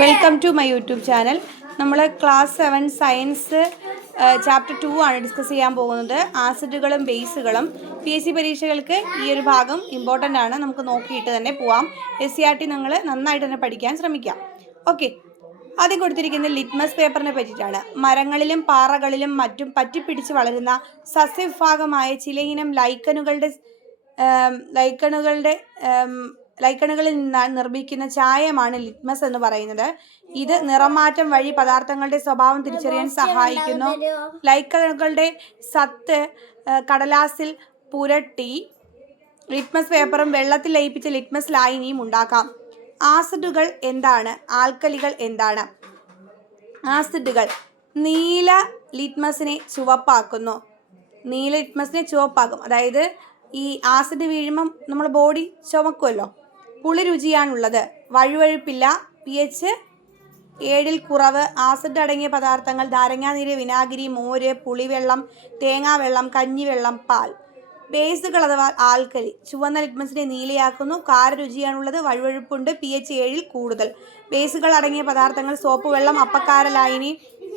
Welcome to my YouTube channel. നമ്മൾ class 7 science chapter 2 ആണ് discuss ചെയ്യാൻ പോകുന്നത്. ആസിഡുകളും ബേസുകളും. PSC പരീക്ഷകൾക്ക് ഈ ഒരു ഭാഗം ഇമ്പോർട്ടൻ്റ് ആണ്. നമുക്ക് നോക്കിയിട്ട് തന്നെ പോവാം. SCRT നിങ്ങൾ നന്നായിട്ട് തന്നെ പഠിക്കാൻ ശ്രമിക്കാം. ഓക്കെ, ആദ്യം കൊടുത്തിരിക്കുന്ന ലിറ്റ്മസ് പേപ്പറിനെ പറ്റിയിട്ടാണ്. മരങ്ങളിലും പാറകളിലും മറ്റും പറ്റിപ്പിടിച്ച് വളരുന്ന സസ്യവിഭാഗമായ ചിലയിനം ലൈക്കണുകളിൽ നിന്നാണ് നിർമ്മിക്കുന്ന ചായമാണ് ലിറ്റ്മസ് എന്ന് പറയുന്നത്. ഇത് നിറമാറ്റം വഴി പദാർത്ഥങ്ങളുടെ സ്വഭാവം തിരിച്ചറിയാൻ സഹായിക്കുന്നു. ലൈക്കണുകളുടെ സത്ത് കടലാസിൽ പുരട്ടി ലിറ്റ്മസ് പേപ്പറും വെള്ളത്തിൽ ലയിപ്പിച്ച ലിറ്റ്മസ് ലായനിയും ഉണ്ടാക്കാം. ആസിഡുകൾ എന്താണ്? ആൽക്കലികൾ എന്താണ്? ആസിഡുകൾ നീല ലിറ്റ്മസിനെ ചുവപ്പാക്കുന്നു. നീല ലിറ്റ്മസിനെ ചുവപ്പാക്കും. അതായത് ഈ ആസിഡ് വീഴുമ്പം നമ്മൾ ബോഡി ചുമക്കുമല്ലോ. പുളി രുചിയാണുള്ളത്. വഴുവഴുപ്പില്ല. pH 7 കുറവ്. ആസിഡ് അടങ്ങിയ പദാർത്ഥങ്ങൾ നാരങ്ങാനീര്, വിനാഗിരി, മോര്, പുളിവെള്ളം, തേങ്ങാവെള്ളം, കഞ്ഞിവെള്ളം, പാൽ. ബേസുകൾ അഥവാ ആൽക്കലി ചുവന്ന ലിറ്റ്മസിനെ നീലയാക്കുന്നു. കാരരുചിയാണുള്ളത്. വഴുവഴുപ്പുണ്ട്. pH 7 കൂടുതൽ. ബേസുകൾ അടങ്ങിയ പദാർത്ഥങ്ങൾ സോപ്പ് വെള്ളം, അപ്പക്കാര ലായനി,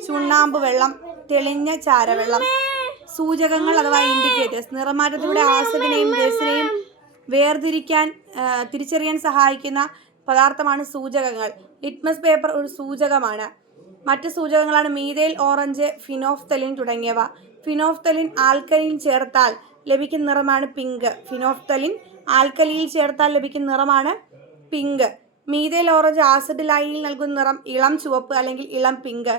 ചുണ്ണാമ്പ് വെള്ളം, തെളിഞ്ഞ ചാരവെള്ളം. സൂചകങ്ങൾ അഥവാ ഇൻഡിക്കേറ്റേഴ്സ് നിറമാറ്റത്തിലൂടെ ആസിഡിനെയും ബേസിനെയും തിരിച്ചറിയാൻ സഹായിക്കുന്ന പദാർത്ഥമാണ് സൂചകങ്ങൾ. ലിറ്റ്മസ് പേപ്പർ ഒരു സൂചകമാണ്. മറ്റ് സൂചകങ്ങളാണ് മീഥൈൽ, ഓറഞ്ച്, ഫിനോഫ്തലിൻ തുടങ്ങിയവ. ഫിനോഫ്തലിൻ ആൽക്കലിയിൽ ചേർത്താൽ ലഭിക്കുന്ന നിറമാണ് പിങ്ക്. ഫിനോഫ്തലിൻ ആൽക്കലിയിൽ ചേർത്താൽ ലഭിക്കുന്ന നിറമാണ് പിങ്ക്. മീഥൈൽ ഓറഞ്ച് ആസിഡ് ലായനിയിൽ നൽകുന്ന നിറം ഇളം ചുവപ്പ് അല്ലെങ്കിൽ ഇളം പിങ്ക്.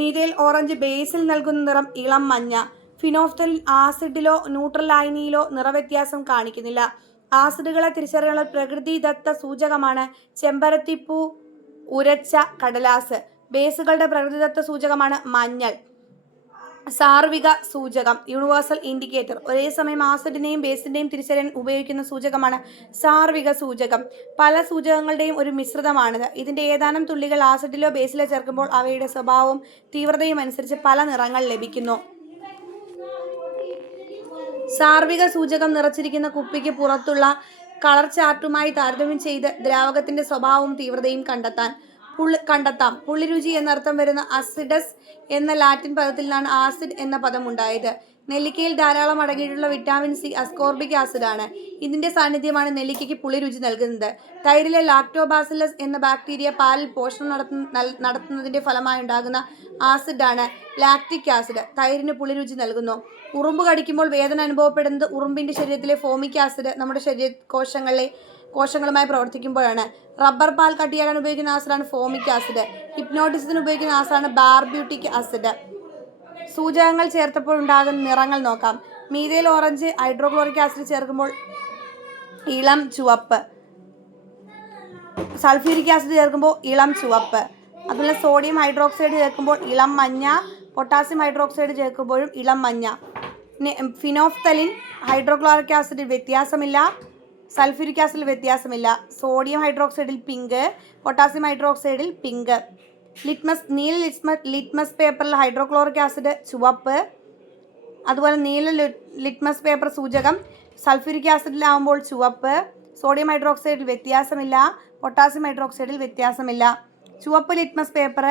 മീഥൈൽ ഓറഞ്ച് ബേസിൽ നൽകുന്ന നിറം ഇളം മഞ്ഞ. ഫിനോഫ്തലിൻ ആസിഡിലോ ന്യൂട്രൽ ലായനിയിലോ നിറവ്യത്യാസം കാണിക്കുന്നില്ല. ആസിഡുകളെ തിരിച്ചറിയാനുള്ള പ്രകൃതിദത്ത സൂചകമാണ് ചെമ്പരത്തിപ്പൂ, ഉരച്ച കടലാസ്. ബേസുകളുടെ പ്രകൃതിദത്ത സൂചകമാണ് മഞ്ഞൾ. സാർവിക സൂചകം യൂണിവേഴ്സൽ ഇൻഡിക്കേറ്റർ. ഒരേ സമയം ആസിഡിനെയും ബേസിന്റെയും തിരിച്ചറിയാൻ ഉപയോഗിക്കുന്ന സൂചകമാണ് സാർവിക സൂചകം. പല സൂചകങ്ങളുടെയും ഒരു മിശ്രിതമാണിത്. ഇതിന്റെ ഏതാനും തുള്ളികൾ ആസിഡിലോ ബേസിലോ ചേർക്കുമ്പോൾ അവയുടെ സ്വഭാവവും തീവ്രതയും അനുസരിച്ച് പല നിറങ്ങൾ ലഭിക്കുന്നു. സാർവിക സൂചകം നിറച്ചിരിക്കുന്ന കുപ്പിക്ക് പുറത്തുള്ള കളർ ചാർട്ടുമായി താരതമ്യം ചെയ്ത് ദ്രാവകത്തിന്റെ സ്വഭാവവും തീവ്രതയും കണ്ടെത്താം. പുളിരുചി എന്നർത്ഥം വരുന്ന അസിഡസ് എന്ന ലാറ്റിൻ പദത്തിൽ നിന്നാണ് ആസിഡ് എന്ന പദം ഉണ്ടായത്. നെല്ലിക്കയിൽ ധാരാളം അടങ്ങിയിട്ടുള്ള വിറ്റാമിൻ സി അസ്കോർബിക് ആസിഡാണ്. ഇതിന്റെ സാന്നിധ്യമാണ് നെല്ലിക്കയ്ക്ക് പുളിരുചി നൽകുന്നത്. തൈരിലെ ലാക്ടോബാസിലസ് എന്ന ബാക്ടീരിയ പാലിൽ പോഷണം നടത്തുന്നതിന്റെ ഫലമായി ഉണ്ടാകുന്ന ആസിഡാണ് ലാക്റ്റിക് ആസിഡ്. തൈരിന് പുളിരുചി നൽകുന്നു. ഉറുമ്പ് കടിക്കുമ്പോൾ വേദന അനുഭവപ്പെടുന്നത് ഉറുമ്പിന്റെ ശരീരത്തിലെ ഫോമിക് ആസിഡ് നമ്മുടെ കോശങ്ങളുമായി പ്രവർത്തിക്കുമ്പോഴാണ്. റബ്ബർ പാൽ കട്ടിയാക്കാൻ ഉപയോഗിക്കുന്ന ആസിഡാണ് ഫോമിക് ആസിഡ്. ഹിപ്നോട്ടിസത്തിന് ഉപയോഗിക്കുന്ന ആസിഡാണ് ബാർബ്യൂട്ടിക് ആസിഡ്. സൂചകങ്ങൾ ചേർത്തപ്പോൾ ഉണ്ടാകുന്ന നിറങ്ങൾ നോക്കാം. മീഥൈൽ ഓറഞ്ച് ഹൈഡ്രോക്ലോറിക് ആസിഡ് ചേർക്കുമ്പോൾ ഇളം ചുവപ്പ്. സൾഫ്യൂരിക് ആസിഡ് ചേർക്കുമ്പോൾ ഇളം ചുവപ്പ്. അതുപോലെ സോഡിയം ഹൈഡ്രോക്സൈഡ് ചേർക്കുമ്പോൾ ഇളം മഞ്ഞ. പൊട്ടാസ്യം ഹൈഡ്രോക്സൈഡ് ചേർക്കുമ്പോഴും ഇളം മഞ്ഞ. ഫിനോഫ്തലിൻ ഹൈഡ്രോക്ലോറിക് ആസിഡിൽ വ്യത്യാസമില്ല. സൾഫ്യൂരിക് ആസിഡിൽ വ്യത്യാസമില്ല. സോഡിയം ഹൈഡ്രോക്സൈഡിൽ പിങ്ക്, പൊട്ടാസ്യം ഹൈഡ്രോക്സൈഡിൽ പിങ്ക്. നീല ലിറ്റ്മസ് പേപ്പറിൽ ഹൈഡ്രോക്ലോറിക് ആസിഡ് ചുവപ്പ്. അതുപോലെ നീല ലിറ്റ്മസ് പേപ്പർ സൂചകം സൾഫ്യൂരിക് ആസിഡിലാവുമ്പോൾ ചുവപ്പ്. സോഡിയം ഹൈഡ്രോക്സൈഡിൽ വ്യത്യാസമില്ല. പൊട്ടാസ്യം ഹൈഡ്രോക്സൈഡിൽ വ്യത്യാസമില്ല. ചുവപ്പ് ലിറ്റ്മസ് പേപ്പർ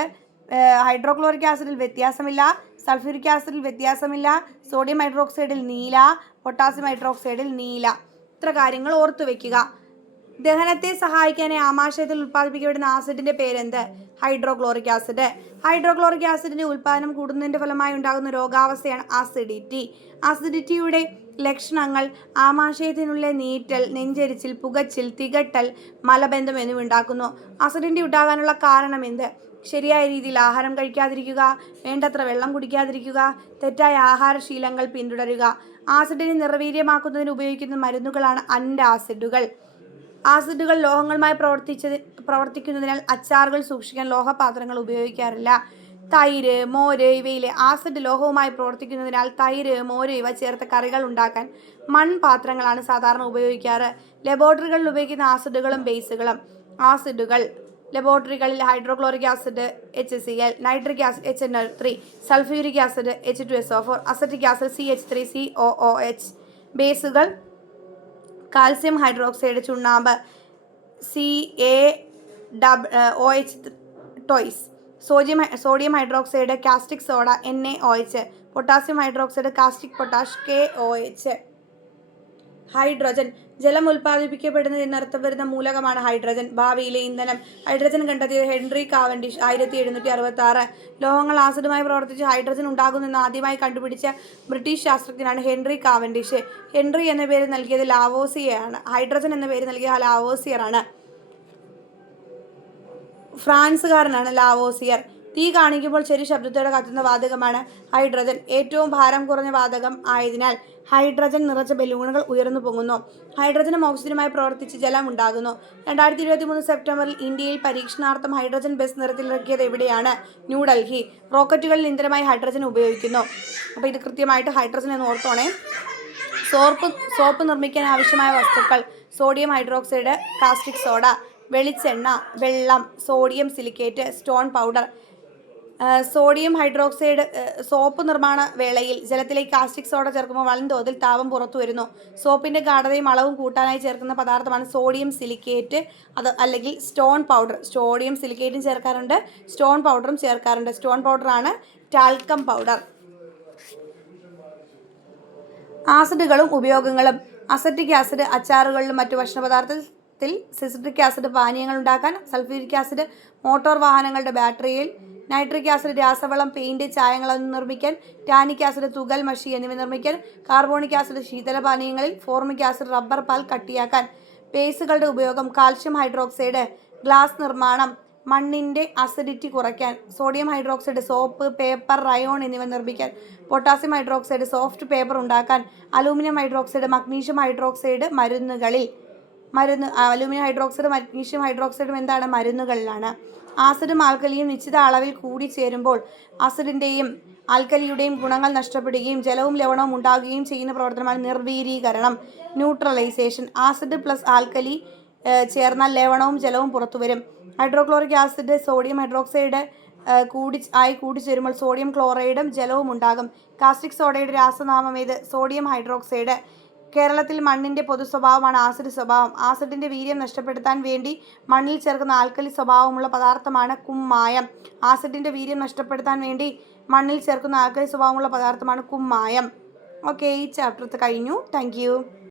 ഹൈഡ്രോക്ലോറിക് ആസിഡിൽ വ്യത്യാസമില്ല. സൾഫ്യൂരിക് ആസിഡിൽ വ്യത്യാസമില്ല. സോഡിയം ഹൈഡ്രോക്സൈഡിൽ നീല. പൊട്ടാസ്യം ഹൈഡ്രോക്സൈഡിൽ നീല. ഇത്ര കാര്യങ്ങൾ ഓർത്തു വെക്കുക. ദഹനത്തെ സഹായിക്കാനായി ആമാശയത്തിൽ ഉൽപ്പാദിപ്പിക്കപ്പെടുന്ന ആസിഡിന്റെ പേരെന്ത്? Hydrochloric acid. ഹൈഡ്രോക്ലോറിക് ആസിഡിന്റെ ഉൽപ്പാദനം കൂടുന്നതിന്റെ ഫലമായി ഉണ്ടാകുന്ന രോഗാവസ്ഥയാണ് ആസിഡിറ്റി. ആസിഡിറ്റിയുടെ ലക്ഷണങ്ങൾ ആമാശയത്തിനുള്ളിലെ നീറ്റൽ, നെഞ്ചരിച്ചിൽ, പുകച്ചിൽ, തികട്ടൽ, മലബന്ധം എന്നിവ ഉണ്ടാക്കുന്നു. ആസിഡിറ്റി ഉണ്ടാകാനുള്ള കാരണം എന്ത്? ശരിയായ രീതിയിൽ ആഹാരം കഴിക്കാതിരിക്കുക, വേണ്ടത്ര വെള്ളം കുടിക്കാതിരിക്കുക, തെറ്റായ ആഹാരശീലങ്ങൾ പിന്തുടരുക. ആസിഡിനെ നിർവീര്യമാക്കുന്നതിന് ഉപയോഗിക്കുന്ന മരുന്നുകളാണ് ആന്റാസിഡുകൾ. ആസിഡുകൾ ലോഹങ്ങളുമായി പ്രവർത്തിക്കുന്നതിനാൽ അച്ചാറുകൾ സൂക്ഷിക്കാൻ ലോഹപാത്രങ്ങൾ ഉപയോഗിക്കാറില്ല. തൈര്, മോര് ഇവയിലെ ആസിഡ് ലോഹവുമായി പ്രവർത്തിക്കുന്നതിനാൽ തൈര്, മോര് ഇവ ചേർത്ത കറികൾ ഉണ്ടാക്കാൻ മൺപാത്രങ്ങളാണ് സാധാരണ ഉപയോഗിക്കാറ്. ലബോറട്ടറികളിൽ ഉപയോഗിക്കുന്ന ആസിഡുകളും ബേസുകളും. ആസിഡുകൾ ലബോറട്ടറികളിൽ hydrochloric acid HCl, nitric acid HNO3, sulphuric acid H2SO4, acetic acid CH3COOH. ബേസുകൾ കാൽസ്യം ഹൈഡ്രോക്സൈഡ്, ചുണ്ണാമ്പ് CaOH ഫ്രക്ടോയ്സ്. Sodium hydroxide caustic soda NaOH. Potassium hydroxide caustic potash KOH. Hydrogen. ജലം ഉൽപ്പാദിപ്പിക്കപ്പെടുന്നത് എന്നർത്ഥം വരുന്ന മൂലകമാണ് ഹൈഡ്രജൻ. ഭാവിയിലെ ഇന്ധനം. ഹൈഡ്രജൻ കണ്ടെത്തിയത് ഹെൻറി കാവൻഡിഷ് 1766. ലോഹങ്ങൾ ആസിഡുമായി പ്രവർത്തിച്ച് ഹൈഡ്രജൻ ഉണ്ടാകുന്നെന്ന് ആദ്യമായി കണ്ടുപിടിച്ച ബ്രിട്ടീഷ് ശാസ്ത്രജ്ഞനാണ് ഹെൻറി കാവൻഡിഷ്. ഹെൻറി എന്ന പേര് നൽകിയത് ലാവോസിയറാണ്. ഹൈഡ്രജൻ എന്ന പേര് നൽകിയ ലാവോസിയറാണ്. ഫ്രാൻസുകാരനാണ് ലാവോസിയർ. തീ കാണിക്കുമ്പോൾ ചെറിയ ശബ്ദത്തോടെ കത്തുന്ന വാതകമാണ് ഹൈഡ്രജൻ. ഏറ്റവും ഭാരം കുറഞ്ഞ വാതകം ആയതിനാൽ ഹൈഡ്രജൻ നിറച്ച ബലൂണുകൾ ഉയർന്നു പൊങ്ങുന്നു. ഹൈഡ്രജനും ഓക്സിജനുമായി പ്രവർത്തിച്ച് ജലം ഉണ്ടാകുന്നു. 2023 സെപ്റ്റംബറിൽ ഇന്ത്യയിൽ പരീക്ഷണാർത്ഥം ഹൈഡ്രജൻ ബസ് നിരത്തിലിറക്കിയത് എവിടെയാണ്? ന്യൂഡൽഹി. റോക്കറ്റുകളിൽ ഇന്ധനമായി ഹൈഡ്രജൻ ഉപയോഗിക്കുന്നു. അപ്പോൾ ഇത് കൃത്യമായിട്ട് ഹൈഡ്രജൻ എന്ന് ഓർത്തോണേ. സോപ്പ് നിർമ്മിക്കാൻ ആവശ്യമായ വസ്തുക്കൾ: സോഡിയം ഹൈഡ്രോക്സൈഡ്, കാസ്റ്റിക് സോഡ, വെളിച്ചെണ്ണ, വെള്ളം, sodium silicate, stone powder. Sodium hydroxide soap നിർമ്മാണ വേളയിൽ ജലത്തിലേക്ക് കാസ്റ്റിക് സോഡ ചേർക്കുമ്പോൾ വൻതോതിൽ താപം പുറത്തു വരുന്നു. സോപ്പിൻ്റെ ഗാഢതയും അളവും കൂട്ടാനായി ചേർക്കുന്ന പദാർത്ഥമാണ് സോഡിയം സിലിക്കേറ്റ് അല്ലെങ്കിൽ സ്റ്റോൺ പൗഡർ. സോഡിയം സിലിക്കേറ്റും ചേർക്കാറുണ്ട്, സ്റ്റോൺ പൗഡറും ചേർക്കാറുണ്ട്. സ്റ്റോൺ പൗഡറാണ് ടാൽക്കം പൗഡർ. ആസിഡുകളും ഉപയോഗങ്ങളും: അസറ്റിക് ആസിഡ് അച്ചാറുകളിലും മറ്റു ഭക്ഷണപദാർത്ഥത്തിൽ, സിട്രിക് ആസിഡ് പാനീയങ്ങൾ ഉണ്ടാക്കാൻ, സൾഫ്യൂരിക് ആസിഡ് മോട്ടോർ വാഹനങ്ങളുടെ ബാറ്ററിയിൽ, നൈട്രിക് ആസിഡ് രാസവളം, പെയിന്റ്, ചായങ്ങൾ എന്നിവ നിർമ്മിക്കാൻ, ടാനിക് ആസിഡ് തുകൽ, മഷി എന്നിവ നിർമ്മിക്കാൻ, കാർബോണിക് ആസിഡ് ശീതളപാനീയങ്ങളിൽ, ഫോർമിക് ആസിഡ് റബ്ബർ പാൽ കട്ടിയാക്കാൻ. ബേസുകളുടെ ഉപയോഗം: കാൽഷ്യം ഹൈഡ്രോക്സൈഡ് ഗ്ലാസ് നിർമ്മാണം, മണ്ണിൻ്റെ അസിഡിറ്റി കുറയ്ക്കാൻ. Sodium hydroxide soap, paper, rayon എന്നിവ നിർമ്മിക്കാൻ. പൊട്ടാസ്യം ഹൈഡ്രോക്സൈഡ് സോഫ്റ്റ് പേപ്പർ ഉണ്ടാക്കാൻ. അലൂമിനിയം ഹൈഡ്രോക്സൈഡ്, മഗ്നീഷ്യം ഹൈഡ്രോക്സൈഡ് മരുന്നുകളിൽ. അലൂമിനിയം ഹൈഡ്രോക്സൈഡ് മഗ്നീഷ്യം ഹൈഡ്രോക്സൈഡും എന്താണ്? മരുന്നുകളിലാണ്. ആസിഡും ആൽക്കലിയും നിശ്ചിത അളവിൽ കൂടിച്ചേരുമ്പോൾ ആസിഡിൻ്റെയും ആൽക്കലിയുടെയും ഗുണങ്ങൾ നഷ്ടപ്പെടുകയും ജലവും ലവണവും ഉണ്ടാകുകയും ചെയ്യുന്ന പ്രവർത്തനമാണ് നിർവീരീകരണം, ന്യൂട്രലൈസേഷൻ. ആസിഡ് പ്ലസ് ആൽക്കലി ചേർന്നാൽ ലവണവും ജലവും പുറത്തുവരും. ഹൈഡ്രോക്ലോറിക് ആസിഡ് സോഡിയം ഹൈഡ്രോക്സൈഡ് കൂടിച്ചേരുമ്പോൾ സോഡിയം ക്ലോറൈഡും ജലവും ഉണ്ടാകും. കാസ്റ്റിക് സോഡയുടെ രാസനാമം ഏത്? Sodium hydroxide. കേരളത്തിൽ മണ്ണിൻ്റെ പൊതു സ്വഭാവമാണ് ആസിഡ് സ്വഭാവം. ആസിഡിൻ്റെ വീര്യം നഷ്ടപ്പെടുത്താൻ വേണ്ടി മണ്ണിൽ ചേർക്കുന്ന ആൽക്കലി സ്വഭാവമുള്ള പദാർത്ഥമാണ് കുമ്മായം. ആസിഡിൻ്റെ വീര്യം നഷ്ടപ്പെടുത്താൻ വേണ്ടി മണ്ണിൽ ചേർക്കുന്ന ആൽക്കലി സ്വഭാവമുള്ള പദാർത്ഥമാണ് കുമ്മായം. ഓക്കെ, ഈ ചാപ്റ്റർ കഴിഞ്ഞു. താങ്ക്